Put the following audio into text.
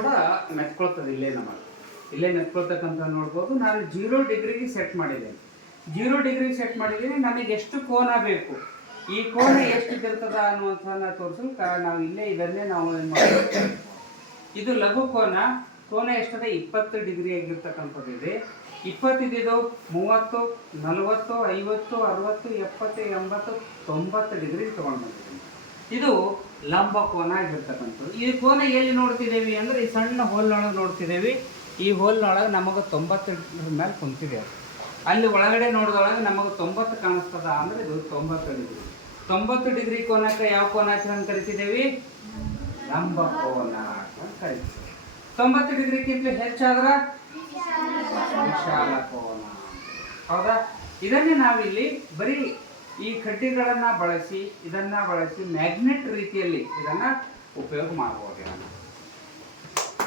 ಕೂಡ ಮೆತ್ಕೊಳ್ತದೆ ಇಲ್ಲೇ ನಮಗೆ. ಇಲ್ಲೇ ಮೆತ್ಕೊಳ್ತಕ್ಕಂಥ ನೋಡ್ಬೋದು. ನಾನು 0 ಡಿಗ್ರಿಗೆ ಸೆಟ್ ಮಾಡಿದ್ದೇನೆ. 0 ಡಿಗ್ರಿಗೆ ಸೆಟ್ ಮಾಡಿದ್ದೀನಿ. ನನಗೆ ಎಷ್ಟು ಕೋನ ಬೇಕು, ಈ ಕೋನ ಎಷ್ಟಿರ್ತದ ಅನ್ನುವಂಥದ್ದನ್ನ ತೋರಿಸಲು ನಾವು ಇಲ್ಲೇ ಇದನ್ನೇ ನಾವು ಏನು ಮಾಡ್ತೀವಿ, ಇದು ಲಘು ಕೋನ. ಕೋನ ಎಷ್ಟದೆ 20 ಡಿಗ್ರಿ ಆಗಿರ್ತಕ್ಕಂಥದ್ದು ಇದೆ. 20 ಇದ್ದು 30, 40, 50, 60, 70, 80, 90 ಡಿಗ್ರಿ ತೊಗೊಂಡು ಬಂದಿದ್ದೀನಿ. ಇದು ಲಂಬ ಕೋನ ಆಗಿರ್ತಕ್ಕಂಥದ್ದು. ಈ ಕೋನ ಎಲ್ಲಿ ನೋಡ್ತಿದ್ದೇವೆ ಅಂದರೆ ಈ ಸಣ್ಣ ಹೋಲ್ನೊಳಗೆ ನೋಡ್ತಿದ್ದೇವೆ. ಈ ಹೋಲ್ನೊಳಗೆ ನಮಗೆ 90 ಮೇಲೆ ಕುಂತಿದೆ. ಅಲ್ಲಿ ಒಳಗಡೆ ನೋಡಿದೊಳಗೆ ನಮಗೆ 90 ಕಾಣಿಸ್ತದ ಅಂದರೆ ಇದು 90 ಡಿಗ್ರಿ. 90 ಡಿಗ್ರಿ ಕೋನಕ್ಕೆ ಯಾವ ಕೋನ ಅಂತ ಕರಿತಿದ್ದೇವೆ? ಲಂಬ ಕೋನ ಅಂತ ಕರಿತೀವಿ. 90 ಡಿಗ್ರಿಗಿಂತ ಹೆಚ್ಚಾದ್ರೆ ವಿಶಾಲ ಕೋನ. ಹೌದಾ? ಇದನ್ನೇ ನಾವಿಲ್ಲಿ ಬರೀ ಈ ಕಡ್ಡಿಗಳನ್ನು ಬಳಸಿ, ಇದನ್ನ ಬಳಸಿ ಮ್ಯಾಗ್ನೆಟ್ ರೀತಿಯಲ್ಲಿ ಇದನ್ನ ಉಪಯೋಗ ಮಾಡಬಹುದು.